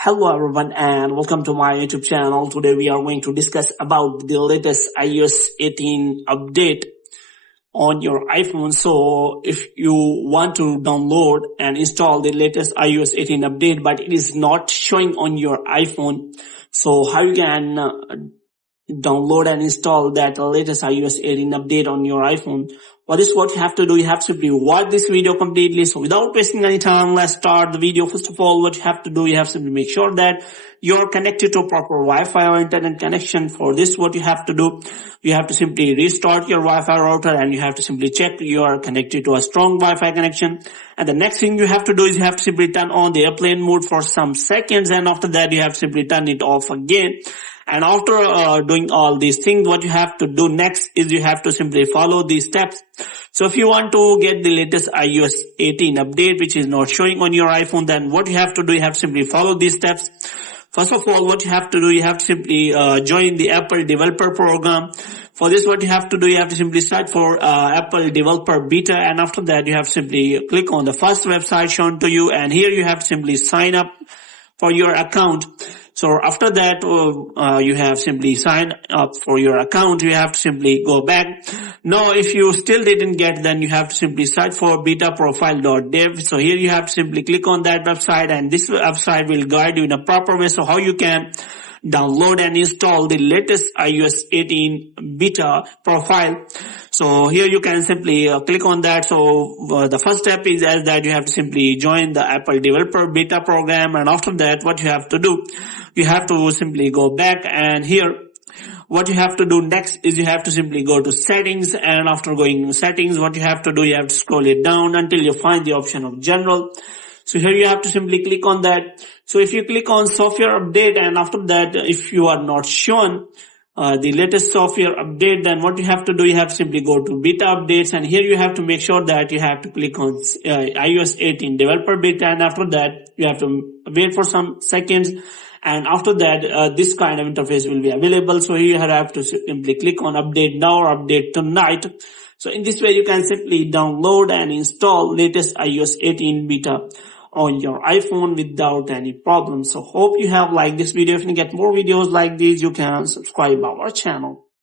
Hello everyone and welcome to my YouTube channel. Today we are going to discuss about the latest iOS 18 update on your iPhone. So if you want to download and install the latest iOS 18 update but it is not showing on your iPhone, so how you can download and install that latest iOS 18 update on your iPhone? What is what you have to do? You have to simply watch this video completely. So without wasting any time, let's start the video. First of all, what you have to do, you have to simply make sure that you're connected to a proper Wi-Fi or internet connection. For this, what you have to do, you have to simply restart your Wi-Fi router and you have to simply check you are connected to a strong Wi-Fi connection. And the next thing you have to do is you have to simply turn on the airplane mode for some seconds, and after that you have to simply turn it off again. And after doing all these things, what you have to do next is you have to simply follow these steps. So if you want to get the latest iOS 18 update which is not showing on your iPhone, then what you have to do, you have to simply follow these steps. First of all, what you have to do, you have to simply join the Apple Developer Program. For this, what you have to do, you have to simply search for Apple Developer Beta, and after that you have to simply click on the first website shown to you, and here you have to simply sign up for your account. So after that, you have simply signed up for your account. You have to simply go back. Now, if you still didn't get, then you have to simply search for betaprofile.dev. So here you have to simply click on that website, and this website will guide you in a proper way. So how you can download and install the latest iOS 18 beta profile. So here you can simply click on that. So the first step is as that you have to simply join the Apple Developer Beta Program, and after that what you have to do, you have to simply go back, and here what you have to do next is you have to simply go to settings, and after going to settings, what you have to do, you have to scroll it down until you find the option of general. So here you have to simply click on that. So if you click on software update, and after that if you are not shown the latest software update, then what you have to do, you have to simply go to beta updates, and here you have to make sure that you have to click on iOS 18 developer beta, and after that you have to wait for some seconds, and after that this kind of interface will be available. So here you have to simply click on update now or update tonight. So in this way you can simply download and install latest iOS 18 beta on your iPhone without any problem. So hope you have liked this video. If you get more videos like these, you can subscribe our channel.